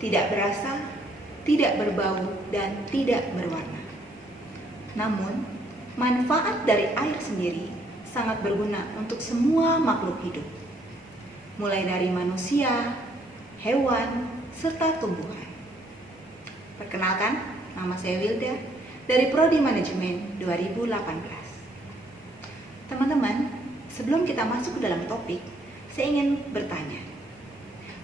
tidak berasa, tidak berbau, dan tidak berwarna. Namun, manfaat dari air sendiri sangat berguna untuk semua makhluk hidup, mulai dari manusia, hewan, serta tumbuhan. Perkenalkan, nama saya Wilda dari Prodi Manajemen 2018. Teman-teman, sebelum kita masuk ke dalam topik, saya ingin bertanya.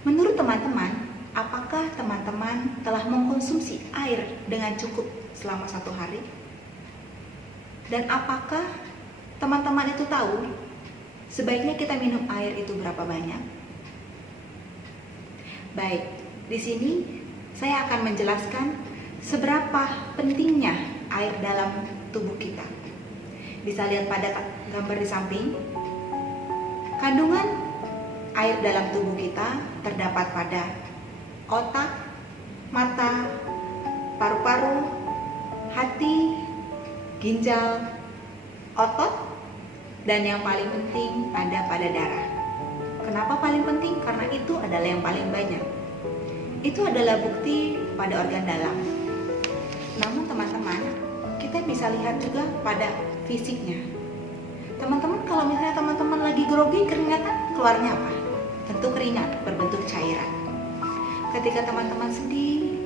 Menurut teman-teman, apakah teman-teman telah mengkonsumsi air dengan cukup selama 1 hari? Dan apakah teman-teman itu tahu sebaiknya kita minum air itu berapa banyak? Baik, di sini saya akan menjelaskan seberapa pentingnya air dalam tubuh kita. Bisa lihat pada gambar di samping. Kandungan air dalam tubuh kita terdapat pada otak, mata, paru-paru, hati, ginjal, otot, dan yang paling penting ada pada darah. Kenapa paling penting? Karena itu adalah yang paling banyak. Itu adalah bukti pada organ dalam. Namun teman-teman, kita bisa lihat juga pada fisiknya. Teman-teman, kalau misalnya teman-teman lagi grogi, keringatan, keluarnya apa? Tentu keringat berbentuk cairan. Ketika teman-teman sedih,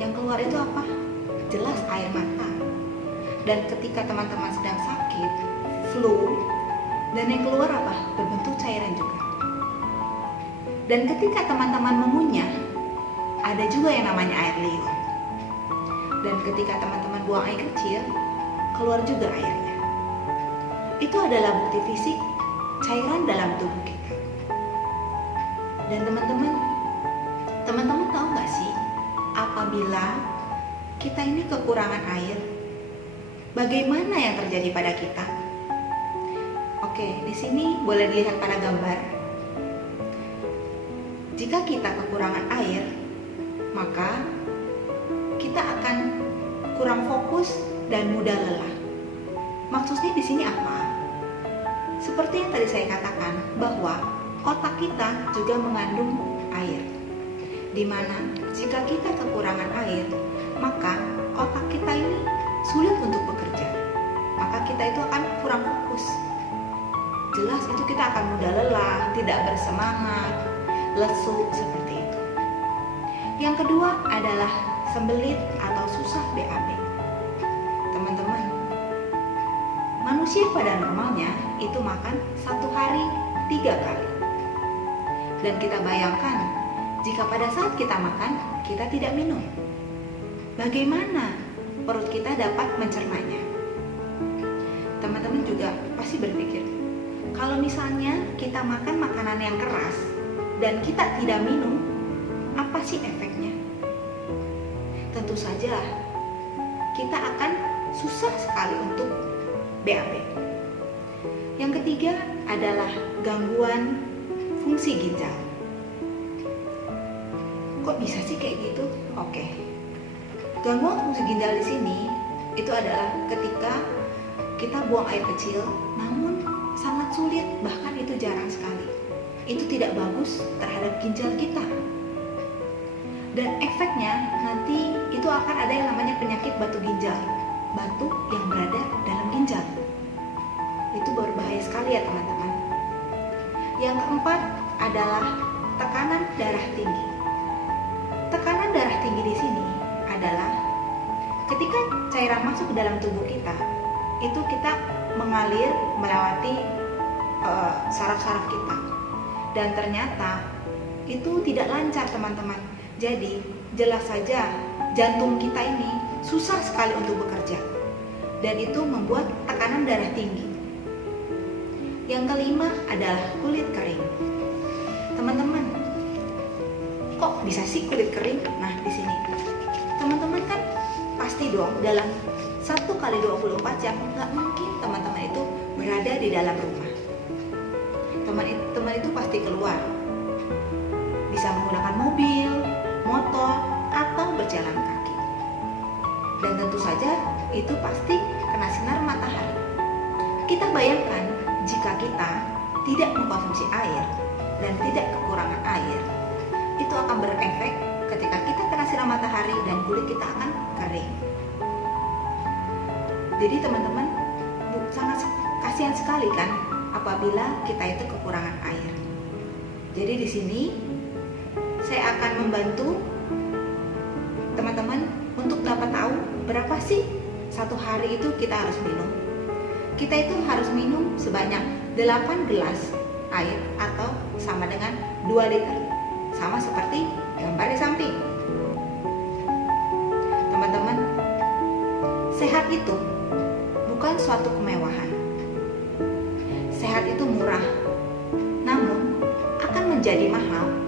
yang keluar itu apa? Jelas air mata. Dan ketika teman-teman sedang sakit, flu, dan yang keluar apa? Berbentuk cairan juga. Dan ketika teman-teman mengunyah, ada juga yang namanya air liur. Dan ketika teman-teman buang air kecil, keluar juga airnya. Itu adalah bukti fisik cairan dalam tubuh kita. Dan teman-teman tahu nggak sih, apabila kita ini kekurangan air, bagaimana yang terjadi pada kita? Oke, di sini boleh dilihat pada gambar. Jika kita kekurangan air, maka kita akan kurang fokus dan mudah lelah. Maksudnya di sini apa? Seperti yang tadi saya katakan, bahwa otak kita juga mengandung air. Di mana jika kita kekurangan air, maka otak kita ini sulit untuk bekerja. Maka kita itu akan kurang fokus. Jelas itu kita akan mudah lelah, tidak bersemangat, lesu seperti itu. Yang kedua adalah sembelit atau susah BAB. Teman-teman, manusia pada normalnya itu makan 1 hari 3 kali. Dan kita bayangkan, jika pada saat kita makan, kita tidak minum, bagaimana perut kita dapat mencernanya? Teman-teman juga pasti berpikir, kalau misalnya kita makan makanan yang keras dan kita tidak minum, apa sih efeknya? Tentu saja kita akan susah sekali untuk BAB. Yang ketiga adalah gangguan fungsi ginjal. Kok bisa sih kayak gitu? Oke. Gangguan fungsi ginjal di sini itu adalah ketika kita buang air kecil, namun sangat sulit, bahkan itu jarang sekali. Itu tidak bagus terhadap ginjal kita. Dan efeknya nanti itu akan ada yang namanya penyakit batu ginjal, batu yang berada dalam ginjal. Itu berbahaya sekali ya teman-teman. Yang keempat adalah tekanan darah tinggi. Tekanan darah tinggi di sini adalah ketika cairan masuk ke dalam tubuh kita, itu kita mengalir melewati saraf-saraf kita. Dan ternyata itu tidak lancar teman-teman. Jadi jelas saja jantung kita ini susah sekali untuk bekerja. Dan itu membuat tekanan darah tinggi. Yang kelima adalah kulit kering. Teman-teman, kok bisa sih kulit kering? Nah, di sini. Teman-teman kan pasti dong dalam 1 kali 24 jam nggak mungkin teman-teman itu berada di dalam rumah. Teman itu pasti keluar. Bisa menggunakan mobil, motor, atau berjalan kaki. Dan tentu saja itu pasti kena sinar matahari. Kita bayangkan jika kita tidak mengkonsumsi air dan tidak kekurangan air, itu akan berefek ketika kita kena sinar matahari dan kulit kita akan kering. Jadi teman-teman, sangat kasihan sekali kan apabila kita itu kekurangan air. Jadi di sini saya akan membantu teman-teman untuk dapat tahu berapa sih satu hari itu kita harus minum. Kita itu harus minum sebanyak 8 gelas air atau sama dengan 2 liter. Sama seperti gambar di samping. Teman-teman, sehat itu bukan suatu kemewahan. Sehat itu murah, namun akan menjadi mahal